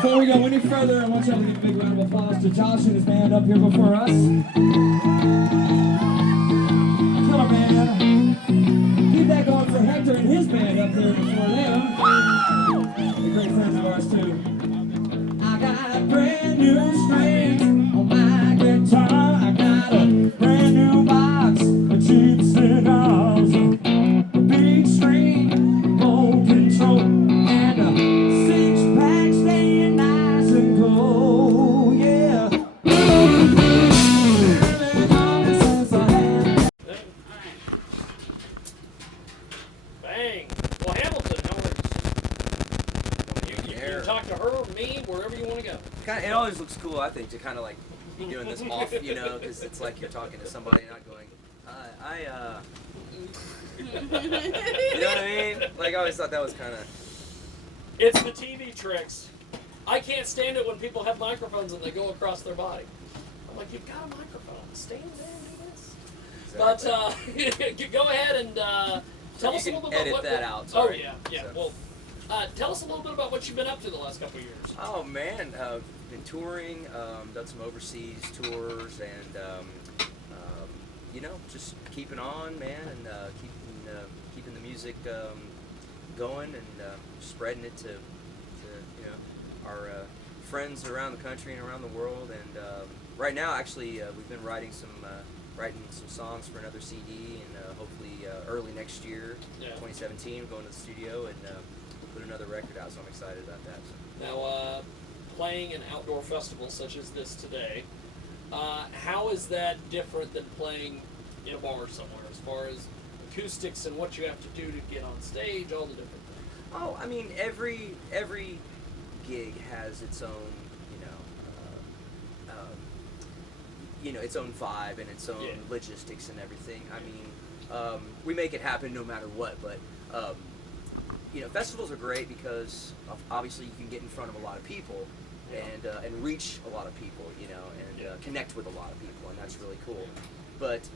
Before we go any further, I want y'all to give a big round of applause to Josh and his band up here before us. Killer man. Keep that going for Hector and his band up there before them. They're great friends of ours too. I got a brand new string on my guitar. I got a brand new box of cheap cigars. A big string, low control, and a six-pack staying nice and cold, yeah. Bang! Well, Hamilton, how you can talk to her, me, wherever you want to go. It always looks cool, I think, to kind of like be doing this off, you know, because it's like you're talking to somebody, not going, you know what I mean? Like, I always thought that was kind of... It's the TV tricks. I can't stand it when people have microphones and they go across their body. I'm like, you've got a microphone. Stand there and do this. Exactly. But go ahead and tell us a little bit about what... edit that out, Oh, sorry. yeah. So. Well, tell us a little bit about what you've been up to the last couple of years. Oh, man. Been touring, done some overseas tours, and, you know, just keeping on, man, and keeping the music going and spreading it to you know, our friends around the country and around the world. And right now, actually, we've been writing some songs for another CD, and hopefully early next year, 2017, we're going to the studio and we'll put another record out. So I'm excited about that. So. Now, playing an outdoor festival such as this today, how is that different than playing in a bar somewhere, as far as acoustics and what you have to do to get on stage, all the different things? Oh, I mean, every gig has its own, its own vibe and its own logistics and everything. I mean, we make it happen no matter what. But festivals are great because obviously you can get in front of a lot of people and reach a lot of people, and connect with a lot of people, and that's really cool. But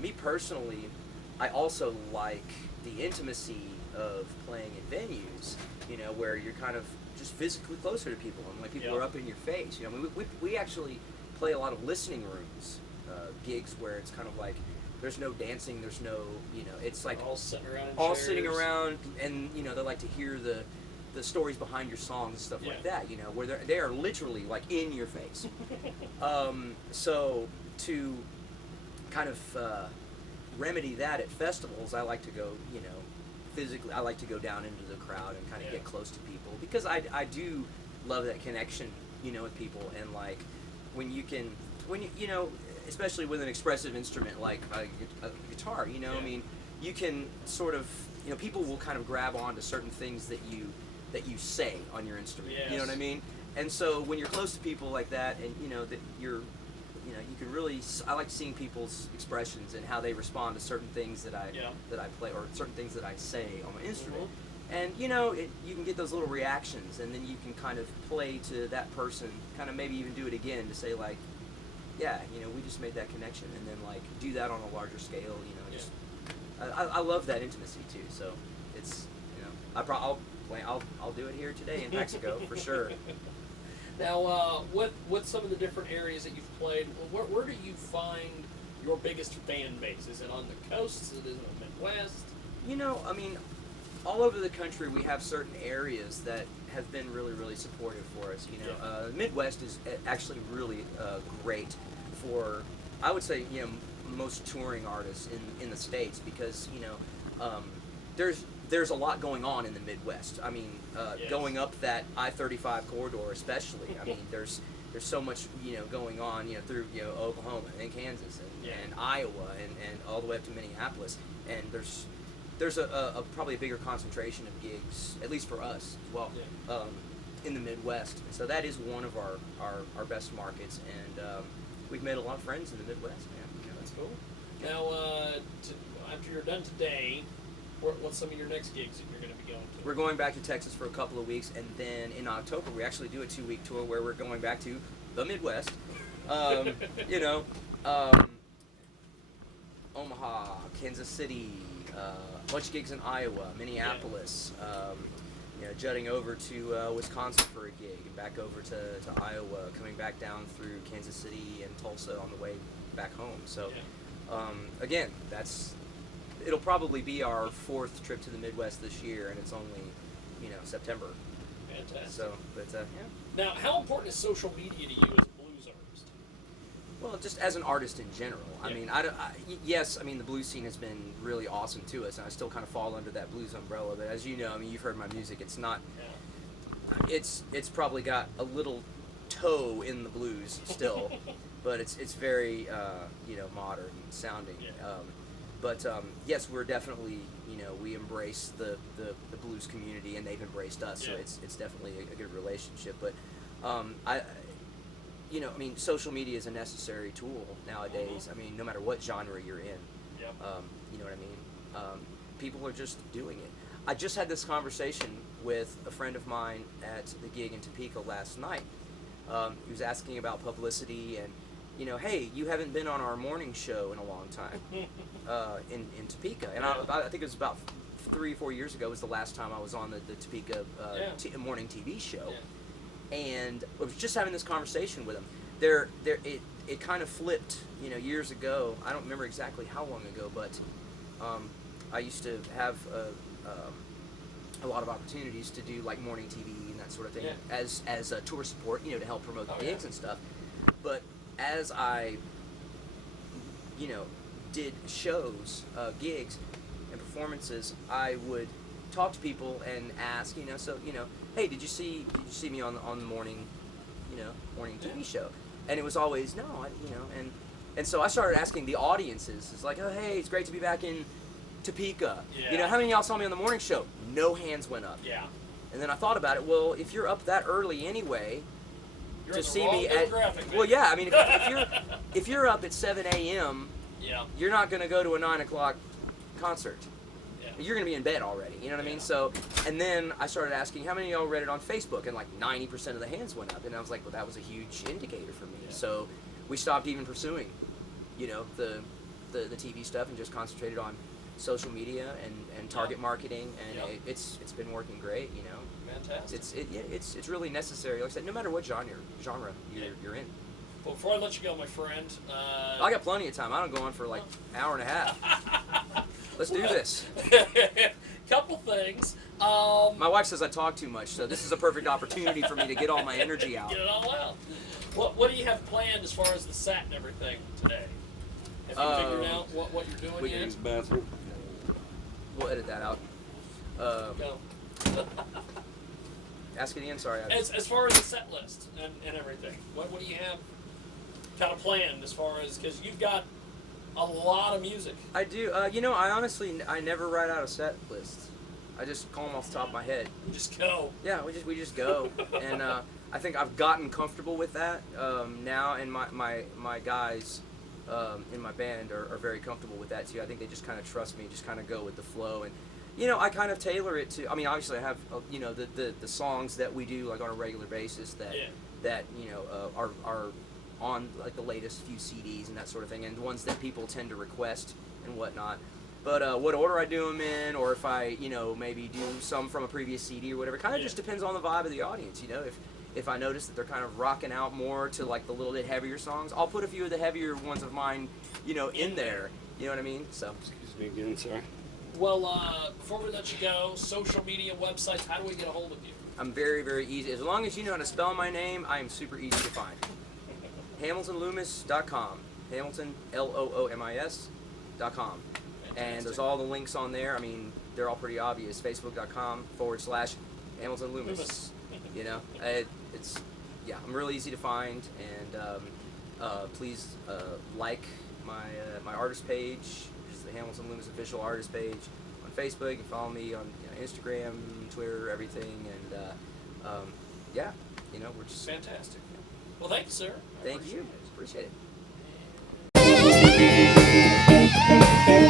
me personally, I also like the intimacy of playing in venues, where you're kind of just physically closer to people, and like people are up in your face. I mean, we actually play a lot of listening rooms, gigs where it's kind of like there's no dancing, there's no, it's like all sitting around in all chairs. Sitting around, and they like to hear the stories behind your songs and stuff like that, where they are literally like in your face. So to kind of remedy that at festivals, I like to go, physically, I like to go down into the crowd and kind of get close to people, because I do love that connection, with people. And like when you especially with an expressive instrument like a guitar, I mean, you can sort of, people will kind of grab on to certain things that you say on your instrument. You know what I mean? And so when you're close to people like that, and that you can really, I like seeing people's expressions and how they respond to certain things that I play, or certain things that I say on my instrument. And you can get those little reactions, and then you can kind of play to that person, kind of maybe even do it again to say like, we just made that connection, and then like do that on a larger scale. Just I love that intimacy too. So it's I'll do it here today in Paxico for sure. Now, with some of the different areas that you've played, where do you find your biggest fan base? Is it on the coast? Is it in the Midwest? I mean, all over the country we have certain areas that have been really, really supportive for us. Midwest is actually really great for, I would say, most touring artists in the States, because there's a lot going on in the Midwest. I mean, going up that I-35 corridor especially, I mean, there's so much, going on, through, Oklahoma and Kansas and Iowa and all the way up to Minneapolis. And there's a probably a bigger concentration of gigs, at least for us as well, in the Midwest. And so that is one of our best markets, and we've made a lot of friends in the Midwest, man. Yeah, that's cool. Now, after you're done today, what's some of your next gigs that you're going to be going to? We're going back to Texas for a couple of weeks, and then in October we actually do a 2-week tour where we're going back to the Midwest. Omaha, Kansas City, a bunch of gigs in Iowa, Minneapolis, jutting over to Wisconsin for a gig, and back over to Iowa, coming back down through Kansas City and Tulsa on the way back home. So, again, it'll probably be our 4th trip to the Midwest this year, and it's only, September. Fantastic. So, but yeah. Now, how important is social media to you as a blues artist? Well, just as an artist in general. I mean, yes, I mean, the blues scene has been really awesome to us, and I still kind of fall under that blues umbrella. But as you know, I mean, you've heard my music. It's not. Yeah. It's probably got a little toe in the blues still, but it's very modern sounding. Yeah. But yes, we're definitely we embrace the blues community, and they've embraced us. Yeah. So it's definitely a good relationship. But I mean, social media is a necessary tool nowadays. I mean, no matter what genre you're in. Yep. You know what I mean? People are just doing it. I just had this conversation with a friend of mine at the gig in Topeka last night. He was asking about publicity and, hey, you haven't been on our morning show in a long time in Topeka. And I think it was about 3 or 4 years ago was the last time I was on the Topeka morning TV show. Yeah. And I was just having this conversation with him. It kind of flipped, years ago. I don't remember exactly how long ago, but I used to have a lot of opportunities to do like morning TV and that sort of thing as a tour support, to help promote the gigs and stuff. But as I, did shows, gigs, and performances, I would talk to people and ask, hey, did you see me on the morning, morning TV show? And it was always no, and so I started asking the audiences. It's like, oh, hey, it's great to be back in Topeka. Yeah. How many of y'all saw me on the morning show? No hands went up. Yeah. And then I thought about it. Well, if you're up that early anyway, you're to see me at well, yeah. I mean, if you're up at 7 a.m., you're not going to go to a 9 o'clock concert. You're going to be in bed already, you know what I mean? So, and then I started asking, how many of y'all read it on Facebook? And like 90% of the hands went up. And I was like, well, that was a huge indicator for me. Yeah. So we stopped even pursuing, the TV stuff and just concentrated on social media and target marketing. And it's been working great, Fantastic. It's really necessary. Like I said, no matter what genre you're in. Well, before I let you go, my friend. I got plenty of time. I don't go on for like an hour and a half. Let's do this. Couple things. My wife says I talk too much, so this is a perfect opportunity for me to get all my energy out. Get it all out. What do you have planned as far as the set and everything today? Have you figured out what you're doing yet? Use the bathroom. We'll edit that out. Go. Ask it again. Sorry. As far as the set list and everything, what do you have kind of planned as far as, because you've got a lot of music. I do. I honestly never write out a set list. I just call them off the top of my head. You just go. Yeah, we just go, and I think I've gotten comfortable with that now, and my guys in my band are very comfortable with that too. I think they just kind of trust me, just kind of go with the flow, and I kind of tailor it to. I mean, obviously, I have the songs that we do like on a regular basis that are on like the latest few CDs and that sort of thing, and ones that people tend to request and whatnot. But what order I do them in, or if I maybe do some from a previous CD or whatever, kind of just depends on the vibe of the audience. If I notice that they're kind of rocking out more to like the little bit heavier songs, I'll put a few of the heavier ones of mine in there. You know what I mean? So. Excuse me again, sorry. Well, before we let you go, social media, websites, how do we get a hold of you? I'm very, very easy. As long as you know how to spell my name, I am super easy to find. HamiltonLoomis.com. Hamilton, LOOMIS.com. And there's all the links on there. I mean, they're all pretty obvious. Facebook.com/Hamilton Loomis. I'm really easy to find. And please like my artist page, which is the Hamilton Loomis official artist page on Facebook. You can follow me on Instagram, Twitter, everything. And we're just fantastic. Well, thank you, sir. Thank you. Appreciate it.